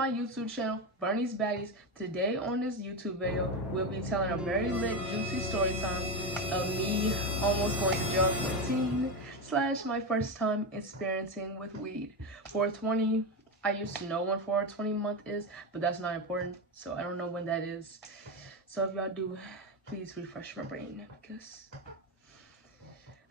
my YouTube channel, Vernie's Baddies. Today on this YouTube video, we'll be telling a very lit, juicy story time of me almost going to jail at 14 / my first time experiencing with weed. 420, I used to know when 420 month is, but that's not important, so I don't know when that is. So if y'all do, please refresh my brain, because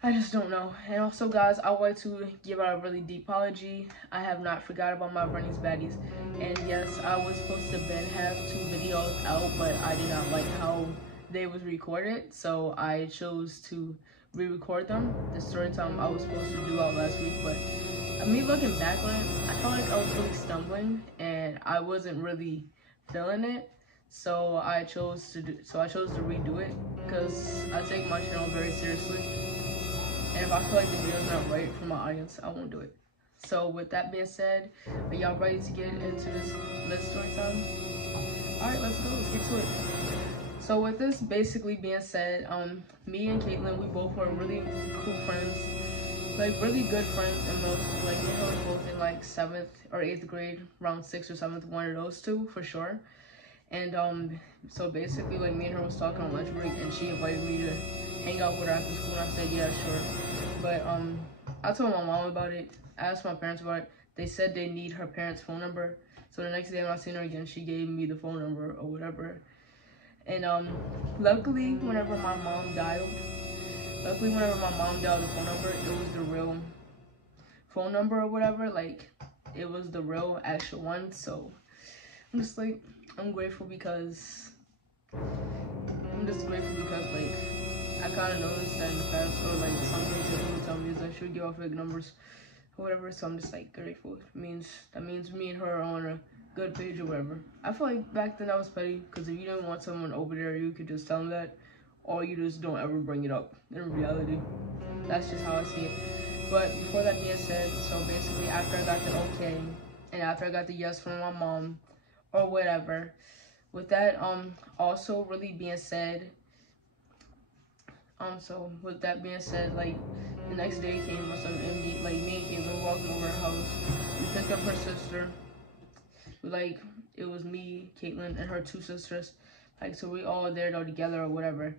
I just don't know. And also, guys, I would like to give out a really deep apology. I have not forgot about my Vernie's Baddies. And yes, I was supposed to have 2 videos out, but I did not like how they was recorded. So I chose to re-record them. The story time I was supposed to do out last week, but me looking back on it, I felt like I was really stumbling and I wasn't really feeling it. So I chose to redo it because I take my channel very seriously. And if I feel like the video's not right for my audience, I won't do it. So with that being said, are y'all ready to get into this lit story time? Alright, let's go. Let's get to it. So with this basically being said, me and Caitlin, we both were really cool friends. Like really good friends in middle school. Like we were both in like 7th or 8th grade, around 6th or 7th, one of those two for sure. And so basically like me and her was talking on lunch break and she invited me to hang out with her after school and I said yeah, sure. But I told my mom about it. I asked my parents about it. They said they need her parents' phone number. So the next day when I seen her again, she gave me the phone number or whatever. And luckily whenever my mom dialed the phone number, it was the real phone number or whatever. Like it was the real actual one. So I'm just like, I'm grateful because like I kind of noticed that in the past, or like some things that people tell me is I should give out fake numbers or whatever. So I'm just like grateful. That means me and her are on a good page or whatever. I feel like back then I was petty because if you didn't want someone over there, you could just tell them that, or you just don't ever bring it up. In reality, that's just how I see it. But before that being said, so basically after I got the okay and after I got the yes from my mom or whatever, with that also really being said. So with that being said, like the next day came or something, and me and Caitlin were walking over her house. We picked up her sister. It was me, Caitlin, and her 2 sisters. Like so we all there though together or whatever.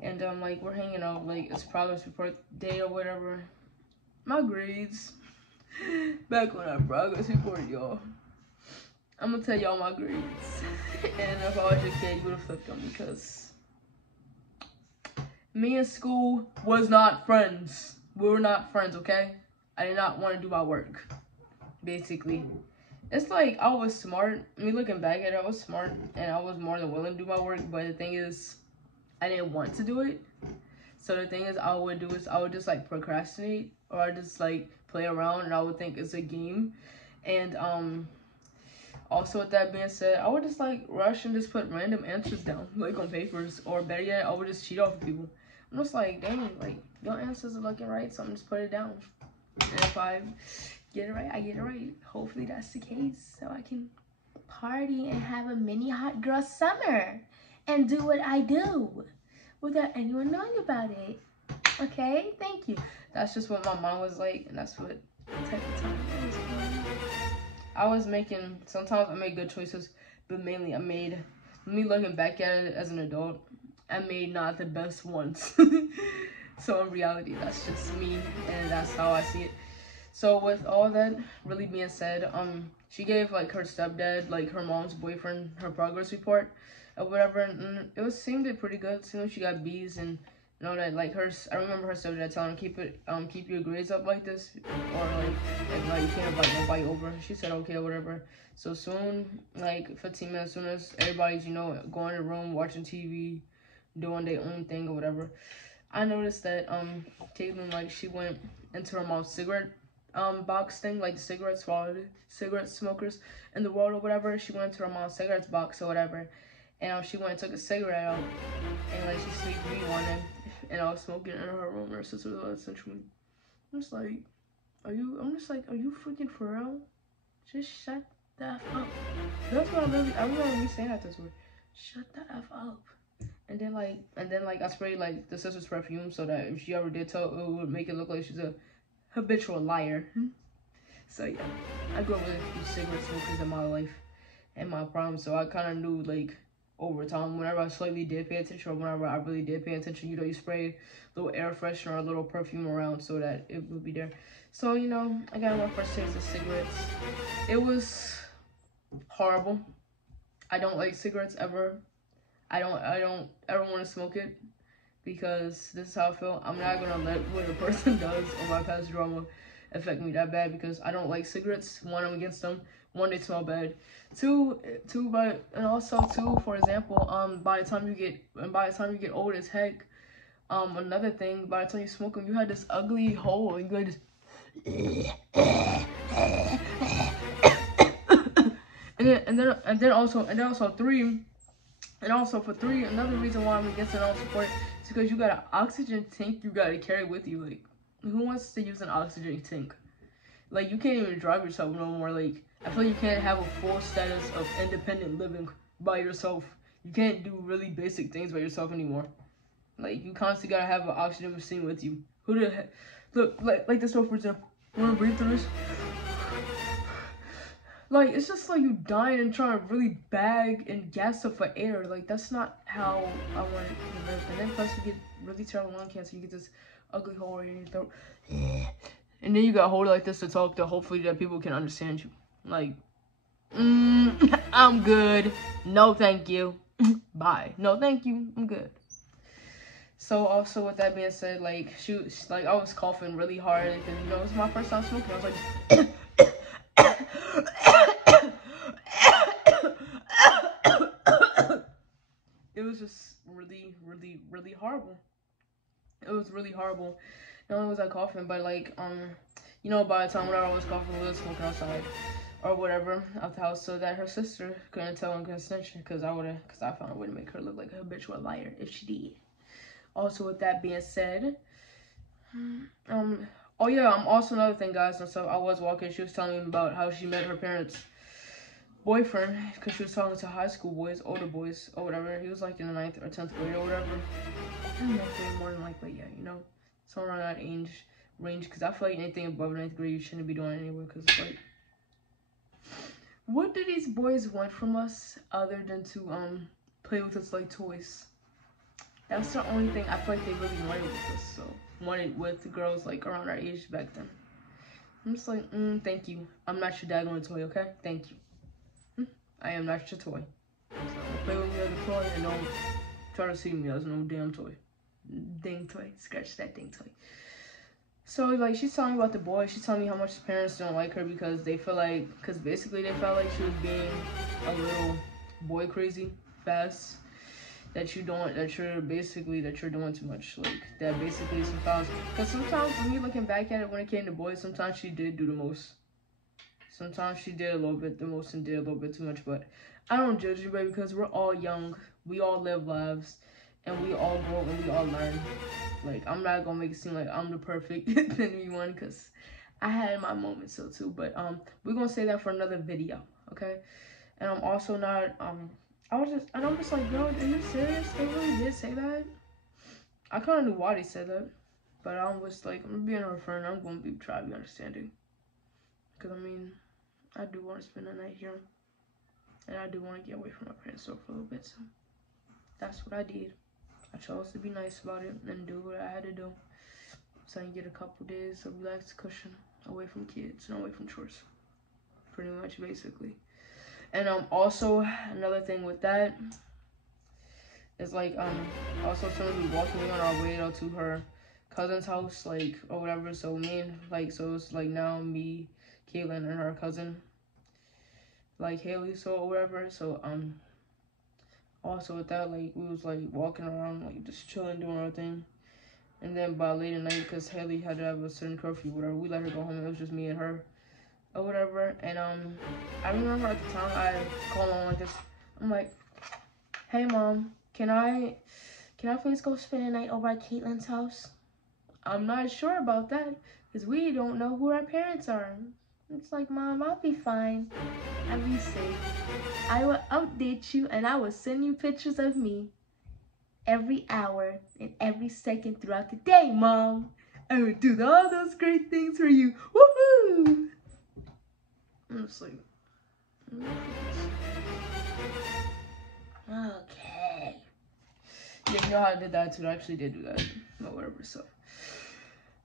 And like we're hanging out, like it's progress report day or whatever. My grades. Back on our progress report, y'all. I'm gonna tell y'all my grades. And if I was your kid, you would have flipped them because me and school was not friends. We were not friends, okay? I did not want to do my work, basically. It's like I was smart. Me looking back at it, I was smart and I was more than willing to do my work. But the thing is, I didn't want to do it. So the thing is, I would just like procrastinate or I just like play around and I would think it's a game. And also with that being said, I would just like rush and just put random answers down like on papers, or better yet, I would just cheat off of people. I'm just like, dang, like your answers are looking right, so I'm just put it down. And if I get it right, I get it right. Hopefully that's the case, so I can party and have a mini hot girl summer and do what I do without anyone knowing about it. Okay, thank you. That's just what my mom was like, and that's what type of time it was for. Sometimes I made good choices, but mainly me looking back at it as an adult, I made not the best ones. So in reality, that's just me, and that's how I see it. So with all that really being said, she gave like her stepdad, like her mom's boyfriend, her progress report or whatever, and it seemed pretty good. Seemed like she got B's and all that. Like I remember her stepdad telling her keep your grades up like this, or like if like you can't invite nobody over. She said okay or whatever. So soon, like 15 minutes soon as everybody's going in the room watching TV, doing their own thing or whatever, I noticed that Caitlin, like she went into her mom's cigarette box thing, like the cigarette smokers in the world or whatever. She went into her mom's cigarettes box or whatever, and she went and took a cigarette out and like she sneaked me one and I was smoking in her room. Her sister was essentially. I'm just like, are you freaking for real? Just shut the F up. That's what I remember me saying that to her. Shut the F up. And then like I sprayed like the sister's perfume so that if she ever did tell, it would make it look like she's a habitual liar. So yeah, I grew up with a few cigarette smokers in my life. in my prime, so I kind of knew, like, over time, whenever I slightly did pay attention or whenever I really did pay attention, you know, you spray a little air freshener or a little perfume around so that it would be there. So, you know, I got my first taste of cigarettes. It was horrible. I don't like cigarettes ever. I don't ever want to smoke it because this is how I feel. I'm not gonna let what a person does or my past drama affect me that bad because I don't like cigarettes. One, I'm against them. One, they smell bad. And also two, for example, by the time you get old as heck, another thing, by the time you smoke them, you had this ugly hole, and you had this, and then also three. And also for three, another reason why I'm against it and I don't support it is because you got an oxygen tank you gotta carry with you. Like, who wants to use an oxygen tank? Like, you can't even drive yourself no more. Like, I feel like you can't have a full status of independent living by yourself. You can't do really basic things by yourself anymore. Like, you constantly gotta have an oxygen machine with you. Who the heck? Look, like this one, for example. Wanna breathe through this? Like, it's just like you dying and trying to really bag and gas up for air. Like, that's not how I want it to live. And then plus you get really terrible lung cancer. You get this ugly hole right in your throat. And then you gotta hold it like this to talk to hopefully that people can understand you. Like, I'm good. No, thank you. Bye. No, thank you. I'm good. So also with that being said, like, I was coughing really hard because, you know, it was my first time smoking. I was like, it was just really, really, really horrible. It was really horrible. Not only was I coughing, but like, you know, by the time whenever I was coughing, we was smoking outside or whatever out the house, so that her sister couldn't tell and couldn't snitch because I found a way to make her look like a habitual liar if she did. Also, with that being said, oh yeah, also another thing, guys. And so I was walking. She was telling me about how she met her parents' boyfriend because she was talking to high school boys, older boys, or whatever. He was like in the 9th or 10th grade or whatever. I don't know, more than likely, yeah, you know, somewhere around that age range. Because I feel like anything above 9th grade, you shouldn't be doing anyway. Because it's like, what do these boys want from us other than to play with us like toys? That's the only thing I feel like they really wanted with us. So wanted with girls like around our age back then. I'm just like, thank you. I'm not your daggone toy, okay? Thank you. I am not your toy. So don't play with me as a toy and don't try to see me as no damn toy. Dang toy. Scratch that dang toy. So, like, she's telling me about the boy. She's telling me how much parents don't like her because they feel like, because basically they felt like she was being a little boy crazy fast. That you're doing too much. Like, that basically sometimes, because sometimes when you're looking back at it, when it came to boys, sometimes she did do the most. Sometimes she did a little bit the most and did a little bit too much, but I don't judge anybody because we're all young. We all live lives, and we all grow and we all learn. Like, I'm not gonna make it seem like I'm the perfect one because I had my moments so too. But we're gonna say that for another video, okay? And I'm also not I'm just like, girl, are you serious? They really did say that? I kind of knew why they said that, but I was like, I'm being her friend. I'm gonna try to be understanding, because I mean, I do want to spend the night here, and I do want to get away from my parents for a little bit. So that's what I did. I chose to be nice about it and do what I had to do, so I can get a couple days of relaxed cushion away from kids and away from chores. Pretty much, basically. And also another thing with that is like also someone be walking on our way to her cousin's house, like, or whatever. So so it's like now me, Caitlin, and her cousin, like Haley, so or whatever. So also with that, like, we was like walking around, like, just chilling, doing our thing. And then by late at night, because Haley had to have a certain curfew, whatever, we let her go home. It was just me and her, or whatever. And I remember at the time I called mom like this. I'm like, hey mom, can I please go spend the night over at Caitlin's house? I'm not sure about that because we don't know who our parents are. It's like, mom, I'll be fine. I'll be safe. I will update you and I will send you pictures of me every hour and every second throughout the day, mom. I will do all those great things for you. Woohoo! I'm just like, Okay. Yeah, you know how I did that too. I actually did do that. But whatever, so.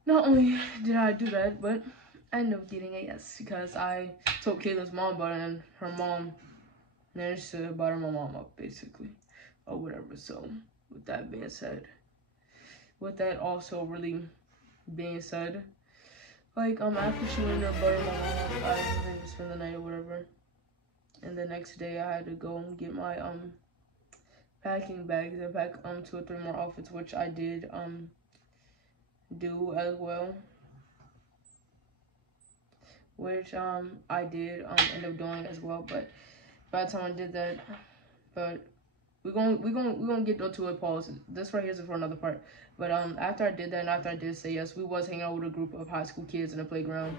Not only did I do that, but I ended up getting a yes because I told Caitlin's mom about it, and her mom managed to butter my mom up, basically, or whatever. So, with that being said, with that also really being said, like, after she went there butter my mom up, I was able to spend the night or whatever. And the next day, I had to go and get my, packing bags and pack, 2 or 3 more outfits, which I did, do as well. Which, I did, end up doing as well, but by the time I did that, but we're gonna get to it, pause. This right here is for another part. But after I did that and after I did say yes, we was hanging out with a group of high school kids in the playground.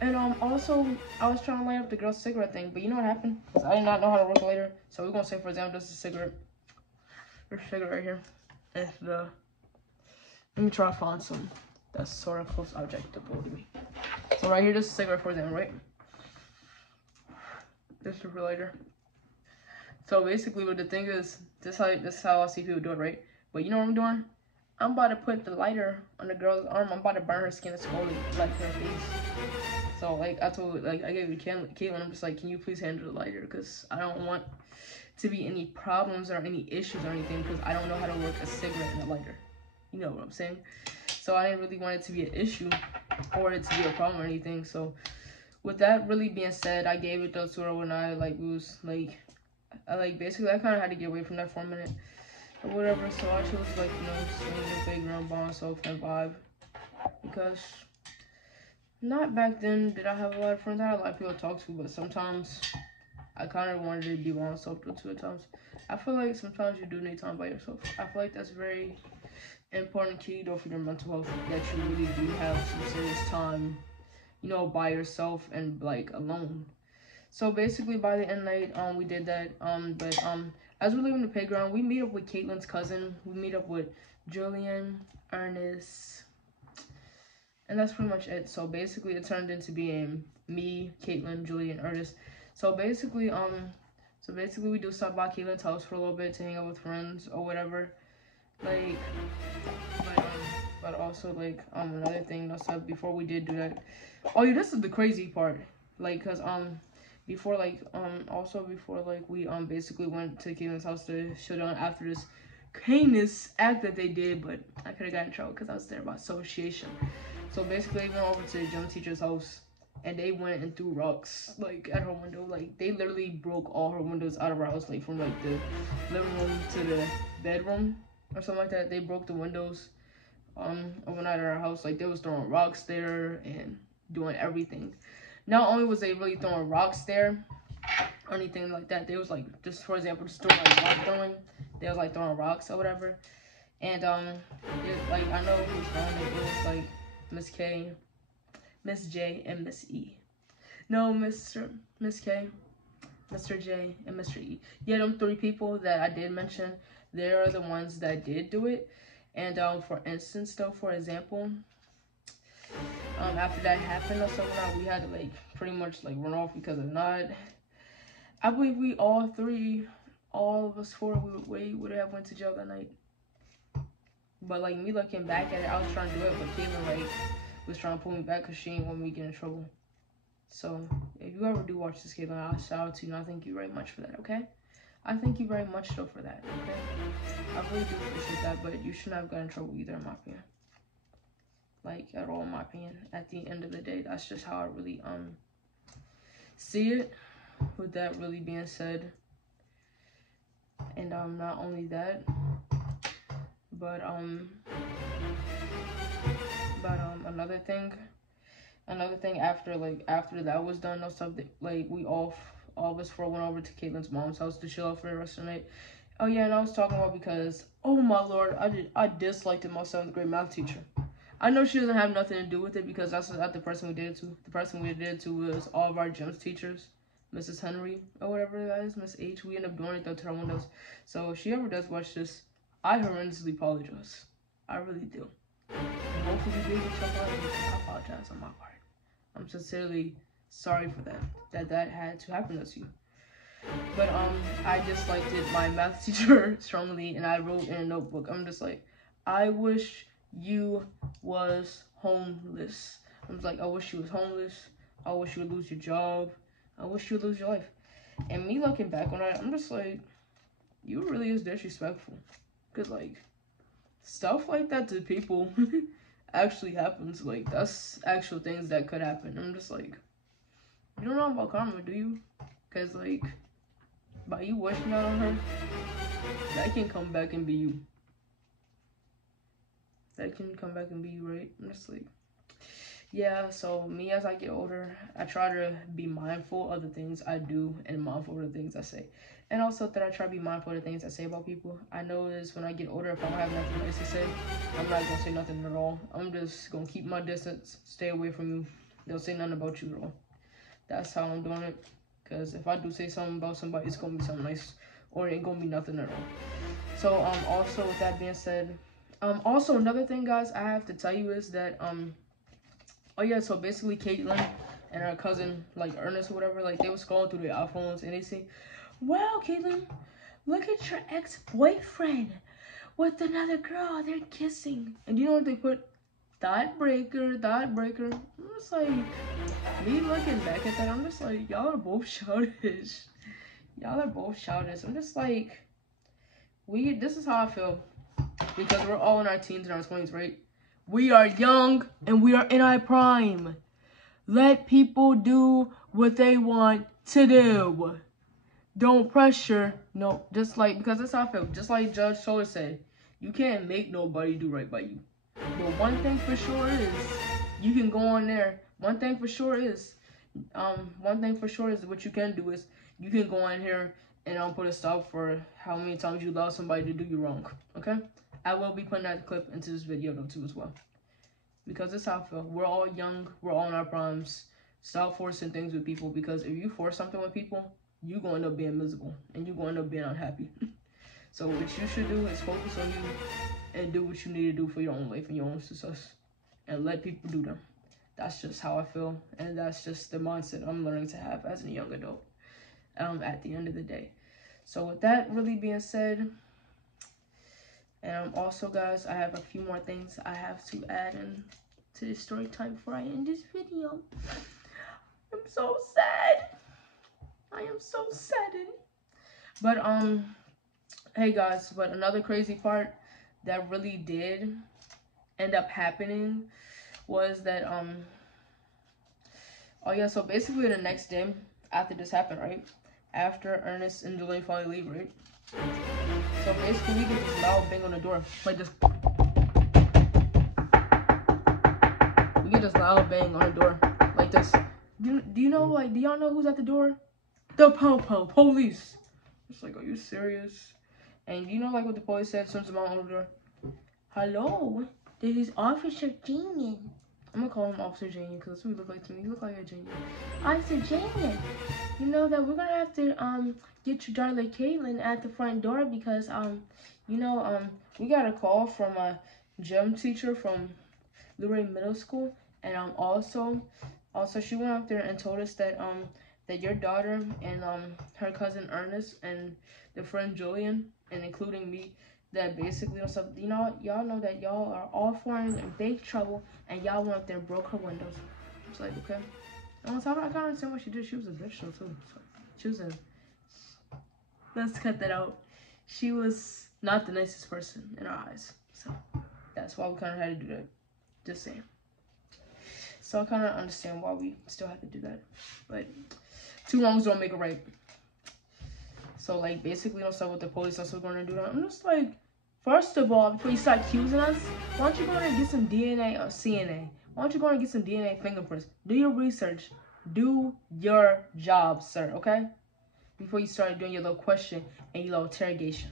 And also I was trying to light up the girl's cigarette thing, but you know what happened? Because I did not know how to work a lighter. So we're gonna say, for example, this is a cigarette. There's a cigarette right here. And let me try to find some that's sort of close objectable to me. So right here, this is a cigarette, for example, right? This is a lighter. So basically, what the thing is, this is how I see people do it, right? But you know what I'm doing? I'm about to put the lighter on the girl's arm. I'm about to burn her skin and slowly light her face. So like I gave it to Caitlin. I'm just like, can you please handle the lighter? Because I don't want to be any problems or any issues or anything. Because I don't know how to work a cigarette and a lighter. You know what I'm saying? So I didn't really want it to be an issue or it to be a problem or anything. So with that really being said, I gave it to her when I basically I kind of had to get away from that for a minute or whatever. So I chose swinging the playground by myself and vibe, because not back then did I have a lot of friends. I had a lot of people to talk to, but sometimes I kind of wanted to be by myself too at times. I feel like sometimes you do need time by yourself. I feel like that's very important key though for your mental health, that you really do have some serious time, by yourself and alone. So basically by the end of the night, we did that. But as we're leaving the playground, we meet up with Caitlin's cousin. We meet up with Julian, Ernest, and that's pretty much it. So basically it turned into being me, Caitlin, Julian, Ernest. So basically we do stop by Caitlin's house for a little bit to hang out with friends or whatever. But also another thing that's up before we did do that. Oh yeah, this is the crazy part. Cause before we basically went to Caitlin's house to show down after this heinous act that they did, but I could have gotten in trouble because I was there by association. So basically, they went over to the gym teacher's house and they went and threw rocks at her window. They literally broke all her windows out of her house, from the living room to the bedroom or something like that. They broke the windows overnight at our house. They was throwing rocks there and doing everything. Not only was they really throwing rocks there or anything like that, they was just for example, just doing rock throwing. They was throwing rocks or whatever. And I know who's throwing it. It was Miss K, Miss J, and Miss E. No, Miss K, Mr. J, and Mr. E. Yeah, them 3 people that I did mention, they are the ones that did do it. And for instance though, for example, after that happened or something, we had to pretty much run off because if not, I believe we all of us 4, we would have went to jail that night. But me looking back at it, I was trying to do it, but Caitlin was trying to pull me back because she didn't want me to get in trouble. So if you ever do watch this, Caitlin, I'll shout out to you and I thank you very much for that, okay? I thank you very much though for that, okay? I really do appreciate that, but you shouldn't have gotten in trouble either, in my opinion. At all, in my opinion. At the end of the day, that's just how I really see it. With that really being said, and not only that, but another thing after that was done, no stuff that we all of us 4 went over to Caitlin's mom's house to chill out for the rest of the night. Oh yeah, and I was talking about because, oh my lord, I disliked my 7th grade math teacher. I know she doesn't have nothing to do with it because that's not the person we did it to. The person we did it to was all of our gym teachers, Mrs. Henry or whatever that is, Miss H. We end up doing it though to her windows. So if she ever does watch this, I horrendously apologize. I really do. And hopefully you did get your apology. I apologize on my part. I'm sincerely sorry for that had to happen to you. But I disliked it. My math teacher strongly, and I wrote in a notebook. I'm just like, I wish you was homeless. I'm just like, I wish you was homeless. I wish you would lose your job. I wish you would lose your life. And me looking back on it, I'm just like, you really is disrespectful. Cause like stuff like that to people actually happens. Like that's actual things that could happen. I'm just like, you don't know about karma, do you? Cause like by you wishing that on her, that can come back and be you. That can come back and be you, right? I'm just like, yeah, so me as I get older, I try to be mindful of the things I do and mindful of the things I say. And also that I try to be mindful of the things I say about people. I notice when I get older, if I don't have nothing nice to say, I'm not going to say nothing at all. I'm just going to keep my distance, stay away from you. Don't say nothing about you at all. That's how I'm doing it. Because if I do say something about somebody, it's going to be something nice. Or it ain't going to be nothing at all. So, also with that being said, also another thing, guys, I have to tell you is that, oh yeah, so basically Caitlin and her cousin, like Ernest or whatever, like they were scrolling through their iPhones and they say, wow, Caitlin, look at your ex-boyfriend with another girl, they're kissing. And you know what they put? Thought breaker, thought breaker. I'm just like, me looking back at that, I'm just like, y'all are both childish. Y'all are both childish. I'm just like, this is how I feel. Because we're all in our teens and our 20s, right? We are young and we are in our prime. Let people do what they want to do. Don't pressure. No, just like, because that's how I feel. Just like Judge Solar said, you can't make nobody do right by you. But one thing for sure is, you can go on there. One thing for sure is what you can do is, you can go on here and put a stop for how many times you allow somebody to do you wrong. Okay? I will be putting that clip into this video though too as well. Because it's how I feel. We're all young. We're all in our primes. Stop forcing things with people, because if you force something with people, you're going to end up being miserable and you're going to end up being unhappy. So what you should do is focus on you and do what you need to do for your own life and your own success. And let people do them. That's just how I feel. And that's just the mindset I'm learning to have as a young adult at the end of the day. So with that really being said, and also, guys, I have a few more things I have to add in to this story time before I end this video. I'm so sad. I am so saddened. But, hey, guys, but another crazy part that really did end up happening was that, oh, yeah, so basically the next day after this happened, right? After Ernest and Julie finally leave, right? So basically, we get this loud bang on the door, like this. We get this loud bang on the door, like this. Do you know, like, do y'all know who's at the door? The police. It's like, are you serious? And you know, like, what the police said, sends them out on the door. Hello, this is Officer Janian. I'm gonna call him Officer Janian because that's what he look like to me. He look like a Janian. Officer Janian, you know that we're gonna have to get your daughter Caitlin at the front door because we got a call from a gym teacher from Luray Middle School, and also she went up there and told us that that your daughter and her cousin Ernest and the friend Julian, and including me, that basically y'all know that y'all are all foreign in big trouble, and y'all went up there and broke her windows. It's like, okay. And on top of that, I can't understand what she did. She was a bitch though too. So she was let's cut that out. She was not the nicest person in our eyes. So that's why we kind of had to do that. Just saying. So I kind of understand why we still have to do that. But two wrongs don't make a right. So, like, basically, stuff with the police also going to do that. I'm just like, first of all, before you start accusing us, why don't you go and get some DNA or CNA? Why don't you go and get some DNA fingerprints? Do your research. Do your job, sir, okay? Before you start doing your little question and your little interrogation.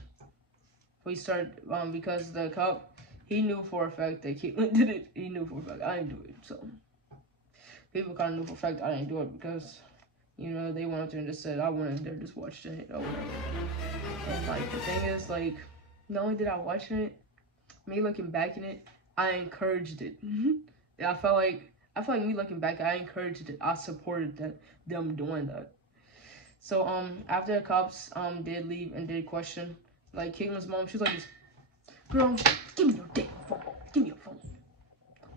Before you start, because the cop, he knew for a fact that Caitlin did it. He knew for a fact I didn't do it, so. People kind of knew for a fact I didn't do it because, they went up there and just said, I went in there, just watched it or whatever. And, like, the thing is, like, not only did I watch it, me looking back in it, I encouraged it. I felt like me looking back, I encouraged it. I supported them doing that. So after the cops did leave and did question, like Caitlin's mom, she was like, "Girl, give me your damn phone. Give me your phone.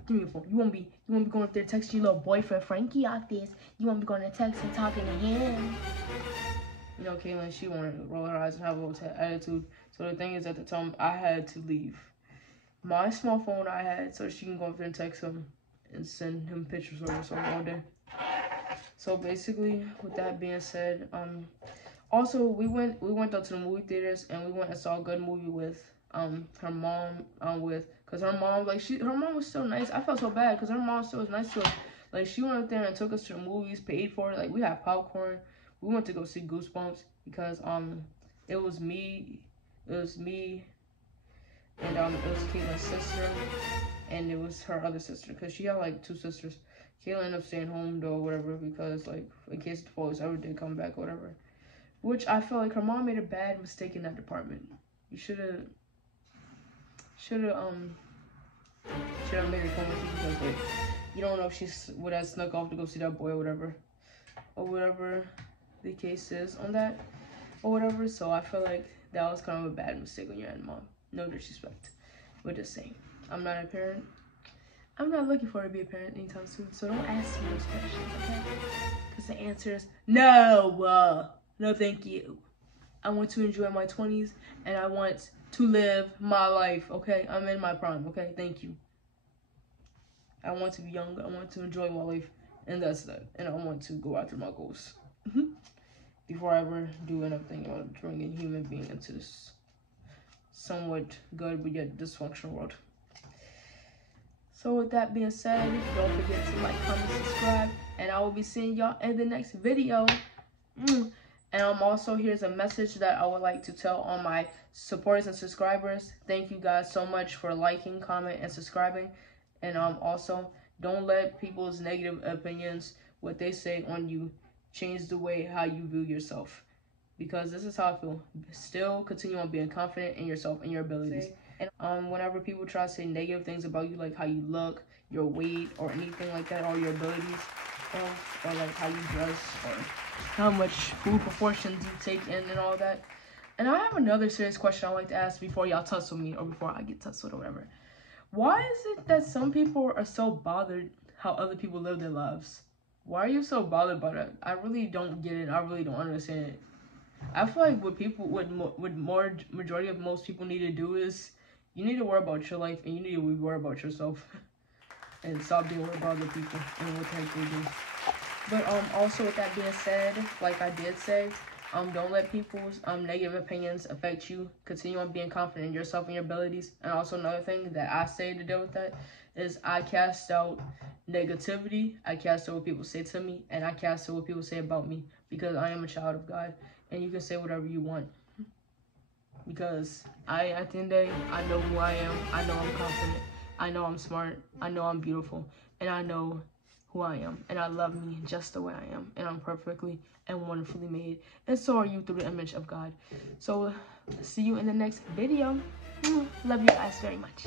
Give me your phone. You won't be going up there texting your little boyfriend Frankie out this. You won't be going to text and talking to him." You know, Caitlin, she wanted to roll her eyes and have a little attitude. So the thing is, at the time, I had to leave my small phone I had so she can go up there and text him and send him pictures over something all day. So basically, with that being said, also we went out to the movie theaters and we went and saw a good movie with her mom because her mom her mom was still nice. I felt so bad because her mom still was nice to us. Like she went up there and took us to the movies, paid for it. Like we had popcorn. We went to go see Goosebumps because it was me and it was Caitlin's sister and it was her other sister because she had like 2 sisters. Caitlin ended up staying home though, whatever, because like in case the police ever did come back or whatever. Which I feel like her mom made a bad mistake in that department. You should have made her come with you because like you don't know if she would have snuck off to go see that boy or whatever the case is on that or whatever. So I feel like that was kind of a bad mistake on your end, Mom. No disrespect. We're just saying. I'm not a parent. I'm not looking for to be a parent anytime soon. So don't ask me those questions, okay? Because the answer is no. No, thank you. I want to enjoy my 20s and I want to live my life, okay? I'm in my prime, okay? Thank you. I want to be young. I want to enjoy my life. And that's that. And I want to go after my goals. Before I ever do anything about bringing a human being into this somewhat good but yet dysfunctional world. So with that being said, don't forget to like, comment, subscribe, and I will be seeing y'all in the next video. And also, here's a message that I would like to tell all my supporters and subscribers. Thank you guys so much for liking, comment, and subscribing. And also, don't let people's negative opinions, what they say on you, change the way how you view yourself. Because this is how I feel. Still continue on being confident in yourself and your abilities. And whenever people try to say negative things about you, like how you look, your weight, or anything like that, or your abilities, or like how you dress, or how much food proportions you take in and all that. And I have another serious question I like to ask before y'all tussle me, or before I get tussled or whatever. Why is it that some people are so bothered how other people live their lives? Why are you so bothered by that? I really don't get it. I really don't understand it. I feel like majority of most people need to do is you need to worry about your life and you need to worry about yourself and stop being worried about other people and what the heck they do. But also with that being said, like I did say, don't let people's negative opinions affect you. Continue on being confident in yourself and your abilities. And also another thing that I say to deal with that is I cast out negativity. I cast out what people say to me, and I cast out what people say about me, because I am a child of God, and you can say whatever you want. Because at the end of the day, I know who I am. I know I'm confident. I know I'm smart. I know I'm beautiful, and I know who I am, and I love me just the way I am, and I'm perfectly and wonderfully made, and so are you through the image of God. So see you in the next video. Love you guys very much.